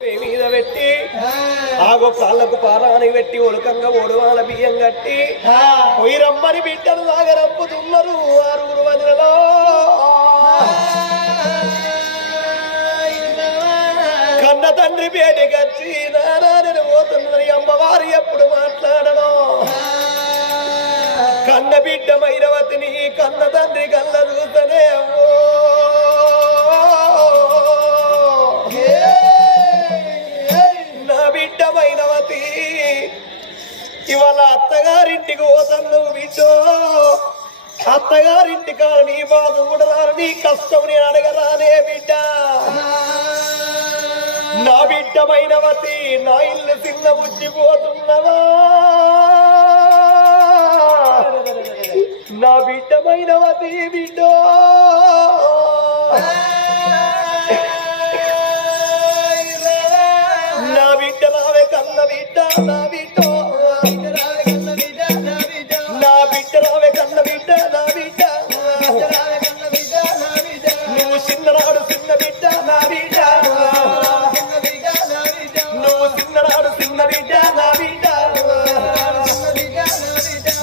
మీద పెట్టి ఆగో కాళ్ళకు పారాని పెట్టి ఒలకంగా ఓడవాల బియ్యం కట్టి పొయ్యి రమ్మని బిడ్డలు సాగరంపుతున్నారు ఆరుగురు వదిలలో కన్న తండ్రి పేటకొచ్చి నారాయణ పోతున్నది అమ్మవారు ఎప్పుడు మాట్లాడడం కన్న బిడ్డ మైరవతిని కన్న తండ్రి కళ్ళ చూస్తనే మైనవతి ఇవాళ అత్తగారింటికి పోతను బిడ్డో అత్తగారింటి కాదు నీ బాధ కూడా రాను నీ కష్టం నేను అడగరానే బిడ్డ నా బిడ్డ మైనవతి నా ఇల్లు చిన్న ఉచ్చిపోతున్నవా నా బిడ్డ మైనవతి బిడ్డో నా బిడ్డ రావే కన్న బిడ్డ నా బిడ్డ నా బిడ్డ రావే కన్న బిడ్డ నా బిడ్డ నువ్వు చిన్ననాడు చిన్న బిడ్డ నా బిడ్డ నువ్వు చిన్ననాడు చిన్న బిడ్డ నా బిడ్డ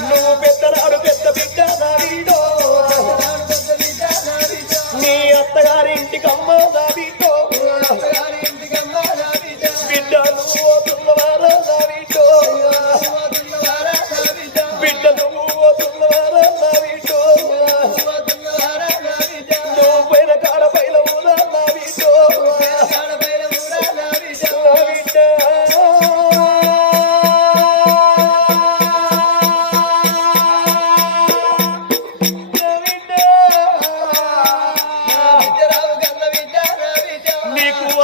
నువ్వు పెద్దనాడు పెద్ద బిడ్డ నా బిడ్డ నీ అత్తగారింటికమ్మ నా బిడ్డ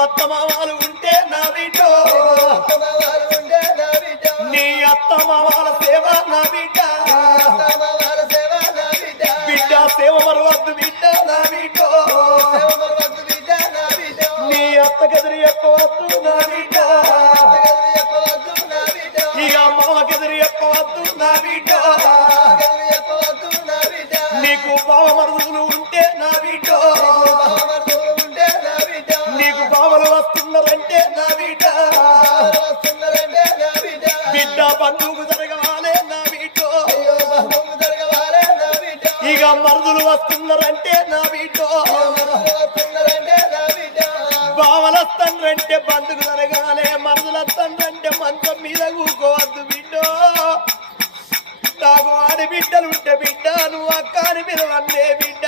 అత్తమావాలు ఉంటే నా బిడ్డ నీ అత్తమావాల సేవ నా బిడ్డ బిడ్డ సేవ మరవద్దు బిడ్డ నా బిడ్డ నీ అత్త గదిరి ఎక్కవద్దు నా బిడ్డ ఇక మామ గదిరి ఎక్కవద్దు నా బిడ్డ నీకు బావ మరుదులు ఉంటే నా బిడ్డ వస్తున్నారంటే నా బిడ్డ బిడ్డ బంధువుకు జరగవాలే నా బిడ్డ ఇక మరుదులు వస్తున్నారంటే నా బిడ్డ బావలు వస్తానంటే బంధుకు జరగాలే మరుదులు వస్తానంటే మంచం మీద కూకోవద్దు బిడ్డ నాకు ఆడి బిడ్డలుంటే బిడ్డ నువ్వు అక్కని మీద వన్నే బిడ్డ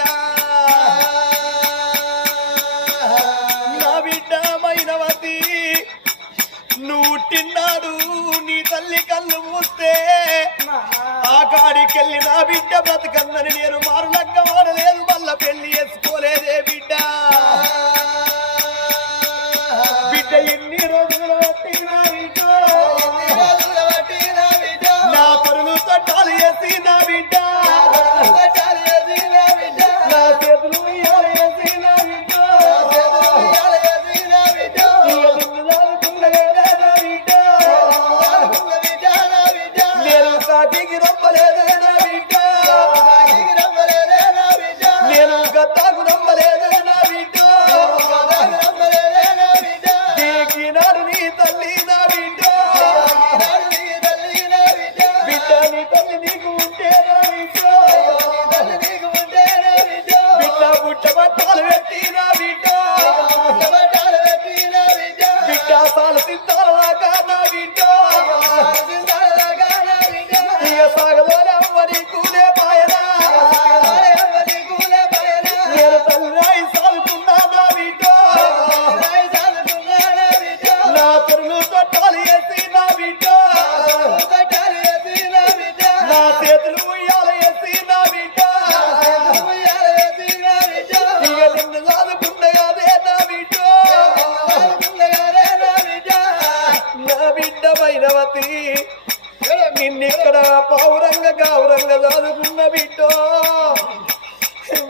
నువ్వు తిన్నాడు నీ తల్లి కళ్ళు మూస్తే ఆ కాడికెళ్ళి నా బిడ్డ బ్రతకన్నని నేను మారులక్క వాడలేదు మళ్ళా పెళ్లి చేసుకోలేదే బిడ్డ బిడ్డ ఎన్ని రోజులు బట్టి నా బిడ్డ నా పరులు తట్టాలు వేసి నా బిడ్డ నా చేతులు వేసి నా బిడ్డ నేను గద్దాకు నమ్మలేదు నా బిడ్డ దిగినాడు నీ తల్లి నా బిడ్డ బిడ్డ నీ తల్లి నీకు ఉంటే నా బిడ్డ బిడ్డ బుట్ట బట్టాలు పెట్టి నా బిడ్డ బిడ్డ సాల సిద్ధాల దాకా నా బిడ్డ ఇక సాగలోనే అమ్మని కూలే పాయనా నేను తల్లి సాగుతున్నా నా బిడ్డ నా తరులు తట్టాలు వేసి నా బిడ్డ నా చేతులు ఉయ్యాల వేసి నా బిడ్డ ఇక నిన్ను సాదుకుండగాదే నా బిడ్డ నా బిడ్డ మైనవతి నిన్నిక్కడ పౌరంగ గౌరంగ చదువుకున్న బిడ్డో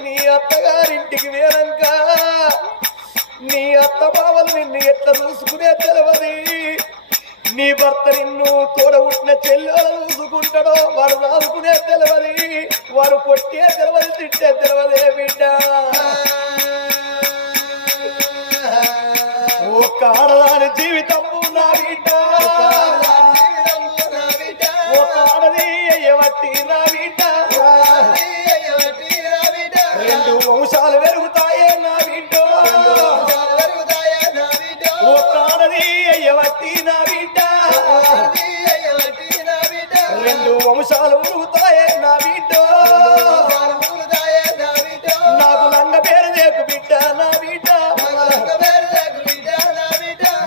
నీ అత్తగారింటికి వేరంక నీ అత్త బావలు నిన్ను ఎట్లా చూసుకునే తెలవది నీ భర్త నిన్ను తోడబుట్టిన చెల్లెలు చూసుకుంటాడో వాడు చదువుకునే తెలవది వాడు కొట్టే తెలవది తిట్టే తెలవదే బిడ్డ ఒక్క ఆడదాని జీవితము నా బిడ్డ ఒక ఆడది అయ్యవట్టి నా బిడ్డ రెండు వంశాలు పెరుగుతాయే నా బిడ్డ ఒక ఆడది అయ్యవట్టి నా బిడ్డ రెండు వంశాలు పెరుగుతాయే నా బిడ్డ నాకు లంగ పేరు దేకు బిడ్డ నా బిడ్డ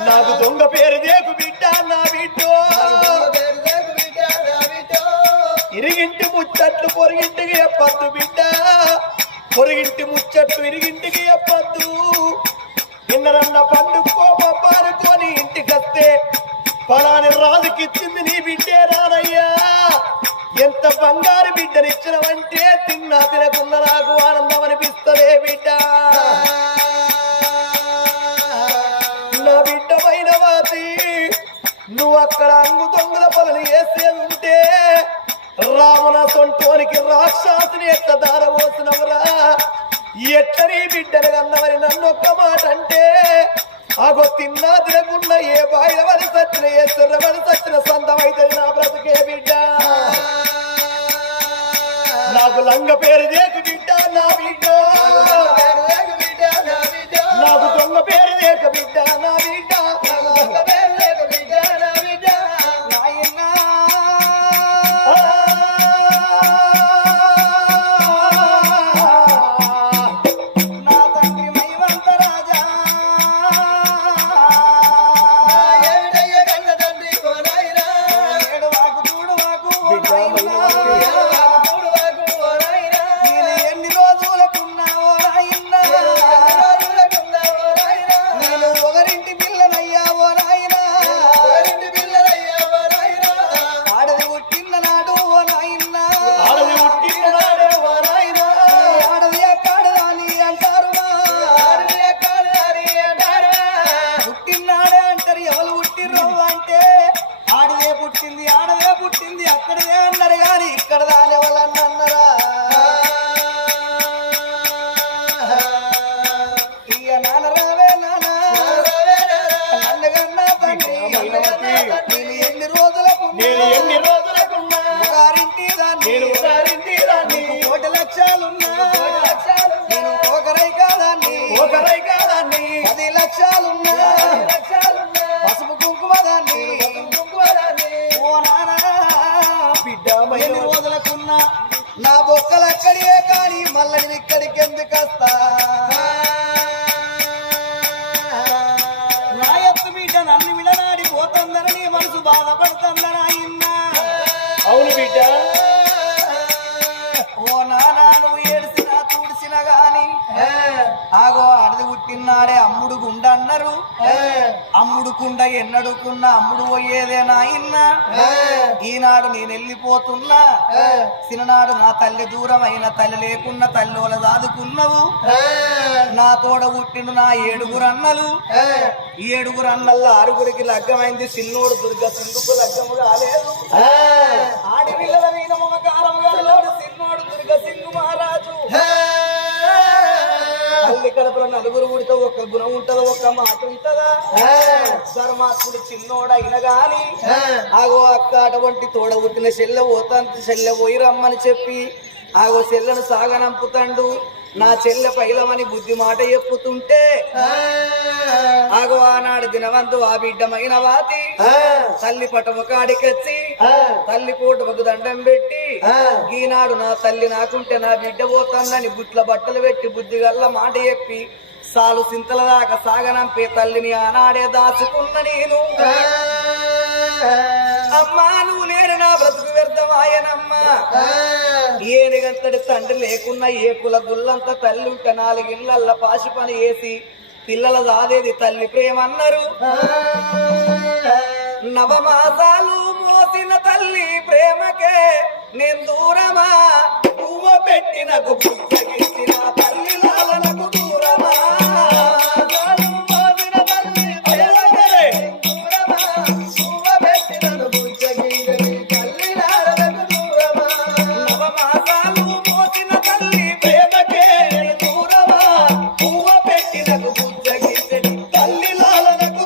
నాకు దొంగ పేరు దేకు బిడ్డ నా బిడ్డ ఇరిగింటి ముచ్చట్లు పొరిగింటికి చెప్పద్దు బిడ్డ పొరిగింటి ముచ్చట్లు ఇరిగింటికి చెప్పద్దు నిన్నరన్న పండుకో పారుకొని ఇంటికి వస్తే పలాని రాజుకిచ్చింది నీ బిడ్డే రానయ్యా ఎంత బంగారు బిడ్డనిచ్చినవంటే తిన్నా తినకున్న నాకు ఆనందం అనిపిస్తలే బిడ్డ నా బిడ్డ పైన వాతి నువ్వు అక్కడ అంగు దొంగల పనులు వేసేది ఉంటే రావణ సొంటోనికి రాక్షసుని ఎట్లా దారవోసినవరా ఎట్ల నీ బిడ్డను కన్నవని నన్ను ఒక్క మాట అంటే ఆగో తిన్నా తినకుండా ఏ బాయిల వని సచ్చిన ఏ సుర్రవని సచ్చిన సొంతమైతే నా బ్రతుకే బిడ్డ నాకు లంగ పేరు దేకు బిడ్డ నా బిడ్డ నాకు దొంగ పేరు దేకు బిడ్డ నా బిడ్డ పసుపు కుంకుమ దాన్ని ఓ నానా బిడ్డ ఎన్ని రోజులకున్నా నా బొక్కలు అక్కడే కానీ మళ్ళీ నేను ఇక్కడికి ఎందుకు వస్తా నా ఎత్తు బిడ్డ నన్ను విడనాడి పోతుందని నీ మనసు బాధపడుతుందని అయిందా అవును బిడ్డ ఓ నానా నువ్వు ఏడిసినా తూడిసినా గాని ఆగో అడది పుట్టినాడే అమ్ముడు గుండ అన్నారు అమ్ముడు కుండ ఎన్నడుకున్నా అమ్ముడు పోయేదేనా ఇన్నా ఈనాడు నేను వెళ్ళిపోతున్నా చిన్ననాడు నా తల్లి దూరమైన తల్లి లేకున్న తల్లిల దాదుకున్నావు నా తోడ పుట్టిన నా ఏడుగురు అన్నలు ఏడుగురు అన్నల్లో ఆరుగురికి లగ్గమైంది చిన్నోడు దుర్గ సింగుకు లగ్గము కాలేదు ఆడపిల్లల మీద మమకారం కాలేడు చిన్నోడు దుర్గ సింగు మహారాజు తల్లి కడుపులో నలుగురు ఉడితో ఒక్క గుణం ఉంటదో ఒక్క మాట ఉంటదా పరమాత్ముడు చిన్నోడైన గాని ఆగో అక్క అటువంటి తోడ పుట్టిన చెల్లె పోతాంత చెల్లె పోయి రమ్మని చెప్పి ఆగో చెల్లెను సాగనంపుతాండు నా చెల్లె పైలమని బుద్ధి మాట చెప్పుతుంటే ఆగో ఆనాడు దినవంతు ఆ బిడ్డమైన వాతి తల్లి పటము కాడికొచ్చి తల్లి పూటకు దండం పెట్టి ఈనాడు నా తల్లి నాకుంటే నా బిడ్డ పోతుందని బుట్ల బట్టలు పెట్టి బుద్ధి గల్ల మాట చెప్పి సాలు సింతల దాకా సాగనంపే తల్లిని ఆనాడే దాచుకున్న నేను అమ్మా నువ్వు నేను నా బ్రతుకు వ్యర్థమాయనమ్మా ఏనుగంతటి తండ్రి లేకున్నా ఏ కుల గుల్లంత తల్లి ఉంటే నాలుగిళ్ళల్ల పాసి పని వేసి పిల్లల దాదేది తల్లి ప్రేమన్నారు నవమాసాలు మోసిన తల్లి ప్రేమకే నేను దూరమా పువ్వ పెట్టినకు పుట్టగిచ్చిన తల్లి లాలనకు దూరమా తల్లి లాలనకు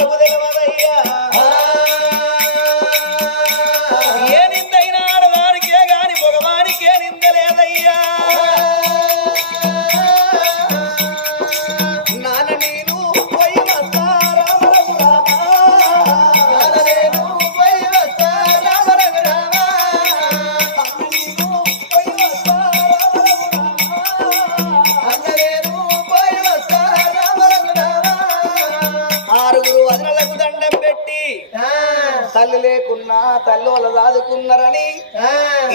మనకు తెలియదయ్యా ఏ నిందైన ఆడవానికే గాని మగవానికే నింద లేదయ్యా నాన్న నేను పోయి వస్తా రామ రఘురామ నాన్న నేను పోయి వస్తా రామ రఘురామ అన్న నేను పోయి వస్తా రామ రఘురామ అన్న నేను పోయి వస్తా రామ రఘురామ ఆరుగురు వదనలకు దండం పెట్టి తల్లి లేకున్నా తల్లి వాళ్ళ దాదుకున్నారని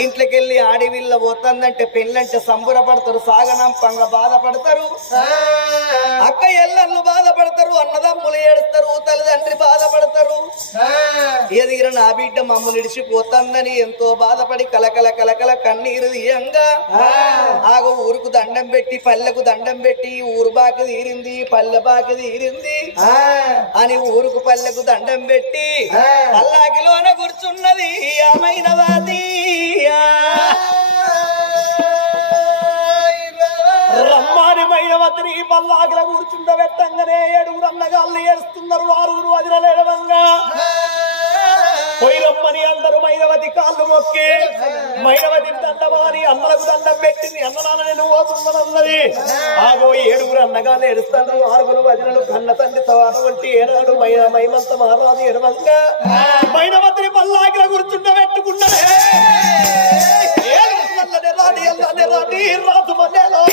ఇంట్లోకెళ్ళి ఆడివిల్ల పోతుందంటే పెళ్ళంటే సంబురపడతారు సాగనంపంగా బాధపడతారు అక్క ఎల్లళ్ళు బాధపడతారు అన్నదమ్ములు ఏడుస్తారు తల్లిదండ్రి బాధపడతారు ఎదిగిన నా బిడ్డ మమ్మల్ని ఇడిచిపోతుందని ఎంతో బాధపడి కలకల కలకల కన్నీరు తీయంగా ఆగో ఊరుకు దండం పెట్టి పల్లెకు దండం పెట్టి ఊరు బాకి తీరింది పల్లె బాకి తీరింది అని ఊరుకు పల్లెకు దండం పెట్టి పల్లాకిలోన కూర్చున్నది ఆమైనవాది రమ్మాని మైనవతిని పల్లాకిల కూర్చుండబెట్టంగానే ఏడుగురు అన్నగాళ్ళు ఏడుస్తున్నారు ఆరుగురు వదిలేవంగా పోయి రమ్మని అందరూ మైనవతి కాళ్ళు మొక్కి మైనవతి దండమాని అన్నలకు దండం పెట్టింది అన్నదాన నేను పోతున్నానన్నది ఆగో ఏడుగురు అన్నగాళ్ళు ఏడుస్తారు ఆరుగురు వదినలు కన్న తండ్రి అటువంటి ఏనాడు మైమంత మహారాజు ఎడవంగా మైనవతిని పల్లాకిల కూర్చుండబెట్టుకున్నదే రాజు మల్లెలో